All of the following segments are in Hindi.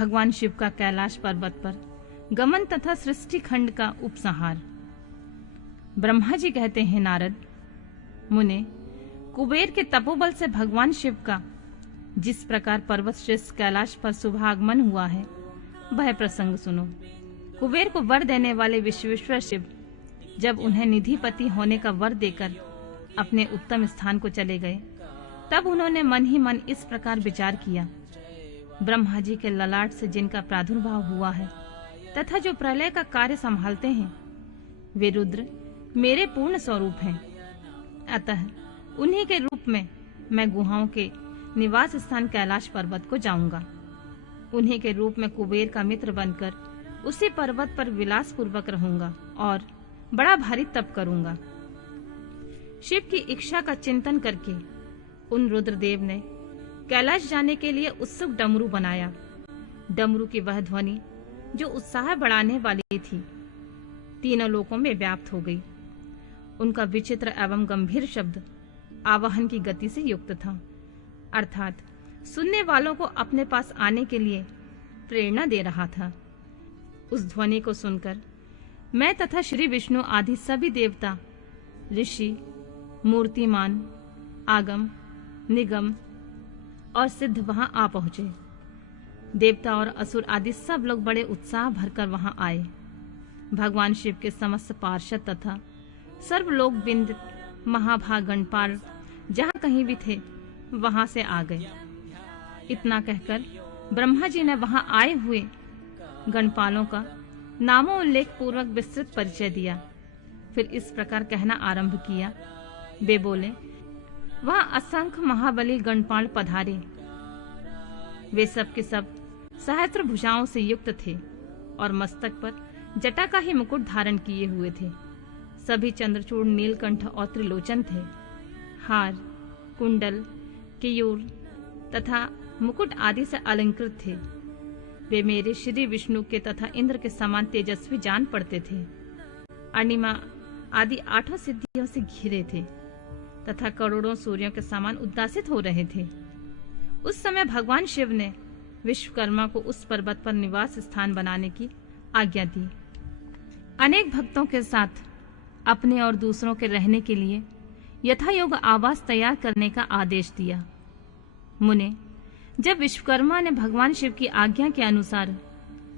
भगवान शिव का कैलाश पर्वत पर गमन तथा सृष्टि खंड का उपसंहार। ब्रह्मा जी कहते हैं, नारद मुने, कुबेर के तपोबल से भगवान शिव का जिस प्रकार पर्वत श्रेष्ठ कैलाश पर शुभागमन हुआ है, वह प्रसंग सुनो। कुबेर को वर देने वाले विश्वेश्वर शिव जब उन्हें निधिपति होने का वर देकर अपने उत्तम स्थान को चले गए, तब उन्होंने मन ही मन इस प्रकार विचार किया, ब्रह्मा जी के ललाट से जिनका प्रादुर्भाव हुआ है तथा जो प्रलय का कार्य संभालते हैं, वे रुद्र मेरे पूर्ण स्वरूप हैं। अतः उन्हीं के रूप में मैं गुहाओं के निवास स्थान कैलाश पर्वत को जाऊंगा। उन्हीं के रूप में कुबेर का मित्र बनकर उसी पर्वत पर विलास पूर्वक रहूंगा और बड़ा भारी तप करूंगा। शिव की इच्छा का चिंतन करके उन रुद्रदेव ने कैलाश जाने के लिए उत्सुक डमरू बनाया। डमरू की वह ध्वनि जो उत्साह बढ़ाने वाली थी, तीनों लोकों में व्याप्त हो गई। उनका विचित्र एवं गंभीर शब्द आवाहन की गति से युक्त था, अर्थात सुनने वालों को अपने पास आने के लिए प्रेरणा दे रहा था। उस ध्वनि को सुनकर मैं तथा श्री विष्णु आदि सभी देवता, ऋषि, मूर्तिमान, आगम, निगम और सिद्ध वहां आ पहुंचे। देवता और असुर आदि सब लोग बड़े उत्साह भरकर वहां आए। भगवान शिव के समस्त पार्षद तथा सर्वलोक बिंद महाभाग गणपाल जहां कहीं भी थे, वहां से आ गए। इतना कहकर ब्रह्मा जी ने वहां आए हुए गणपालों का नामोल्लेख पूर्वक विस्तृत परिचय दिया। फिर इस प्रकार कहना आरंभ किया। वे बोले, वहां असंख्य महाबली गणपाल पधारे। वे सब के सब सहस्त्र भुजाओं से युक्त थे और मस्तक पर जटा का ही मुकुट धारण किए हुए थे। सभी चंद्रचूड़, नीलकंठ और त्रिलोचन थे। हार, कुंडल, केयूर तथा मुकुट आदि से अलंकृत थे। वे मेरे श्री विष्णु के तथा इंद्र के समान तेजस्वी जान पड़ते थे। अणिमा आदि 8 सिद्धियों से घिरे थे तथा करोड़ों सूर्यों के समान उद्दासित हो रहे थे। उस समय भगवान शिव ने विश्वकर्मा को उस पर्वत पर निवास स्थान बनाने की आज्ञा दी। अनेक भक्तों के साथ अपने और दूसरों के रहने के लिए यथायोग्य आवास तैयार करने का आदेश दिया। मुने, जब विश्वकर्मा ने भगवान शिव की आज्ञा के अनुसार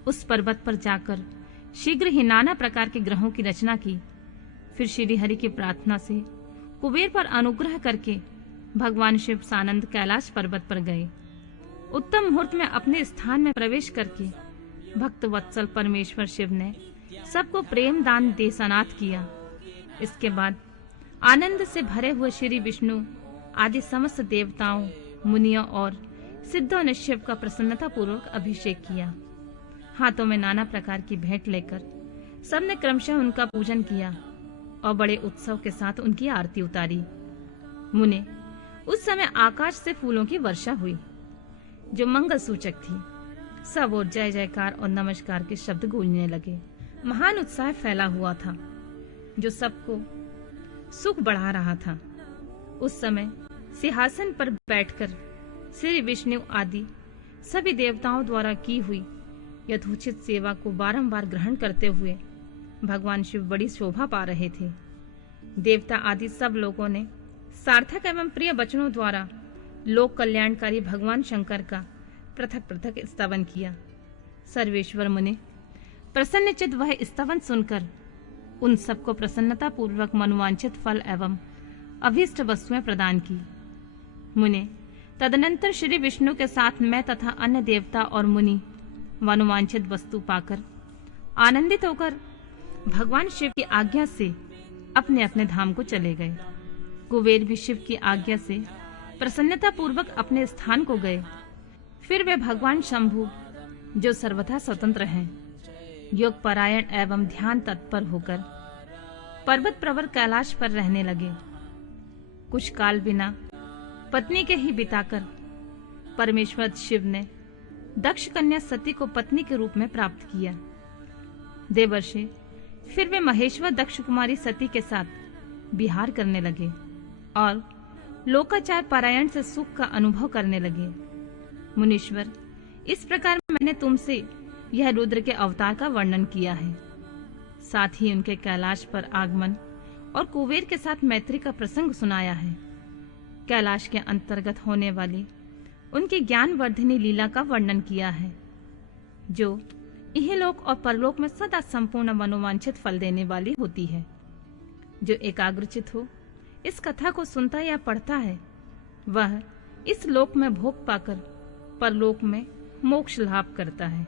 उस पर्वत पर जाकर शीघ्र ही नाना प्रकार के ग्रहों की रचना की, फिर श्री हरि की प्रार्थना से कुबेर पर अनुग्रह करके भगवान शिव सानंद कैलाश पर्वत पर गए। उत्तम मुहूर्त में अपने स्थान में प्रवेश करके भक्त वत्सल परमेश्वर शिव ने सबको प्रेम दान दे सनाथ किया। इसके बाद आनंद से भरे हुए श्री विष्णु आदि समस्त देवताओं, मुनियों और सिद्धों ने शिव का प्रसन्नता पूर्वक अभिषेक किया। हाथों में नाना प्रकार की भेंट लेकर सबने क्रमशः उनका पूजन किया और बड़े उत्सव के साथ उनकी आरती उतारी। मुने, उस समय आकाश से फूलों की वर्षा हुई जो मंगल सूचक थी। सब और जय जयकार और नमस्कार के शब्द गूंजने लगे। महान उत्साह फैला हुआ था जो सबको सुख बढ़ा रहा था। उस समय सिंहासन पर बैठकर श्री विष्णु आदि सभी देवताओं द्वारा की हुई यथोचित सेवा को बारंबार ग्रहण करते हुए भगवान शिव बड़ी शोभा पा रहे थे। देवता आदि सब लोगों ने सार्थक एवं प्रिय वचनों द्वारा लोक कल्याणकारी भगवान शंकर का पृथक पृथक स्तवन किया। सर्वेश्वर मुने, प्रसन्नचित्त वह स्तवन सुनकर उन सबको प्रसन्नता पूर्वक मनोवांछित फल एवं अभीष्ट वस्तुएं प्रदान की। मुने, तदनंतर श्री विष्णु के साथ मैं तथा अन्य देवता और मुनि मनोवांछित वस्तु पाकर आनंदित होकर भगवान शिव की आज्ञा से अपने अपने धाम को चले गए। कुबेर भी शिव की आज्ञा से प्रसन्नता पूर्वक अपने स्थान को गए। फिर वे भगवान शंभु, जो सर्वथा स्वतंत्र हैं, योग परायण एवं ध्यान तत्पर होकर पर्वत प्रवर कैलाश पर रहने लगे। कुछ काल बिना पत्नी के ही बिताकर परमेश्वर शिव ने दक्ष कन्या सती को पत्नी के रूप में प्राप्त किया। देवर्षि फिर वे महेश्वर दक्ष कुमारी सती के साथ विहार करने लगे और लोकाचार पारायण से सुख का अनुभव करने लगे। मुनीश्वर, इस प्रकार मैंने तुमसे यह रुद्र के अवतार का वर्णन किया है। साथ ही उनके कैलाश पर आगमन और कुबेर के साथ मैत्री का प्रसंग सुनाया है। कैलाश के अंतर्गत होने वाली उनकी ज्ञानवर्धिनी लीला का वर्णन किया है, जो इहलोक और परलोक में सदा संपूर्ण मनोवांछित फल देने वाली होती है। जो एकाग्रचित हो इस कथा को सुनता या पढ़ता है, वह इस लोक में भोग पाकर परलोक में मोक्ष लाभ करता है।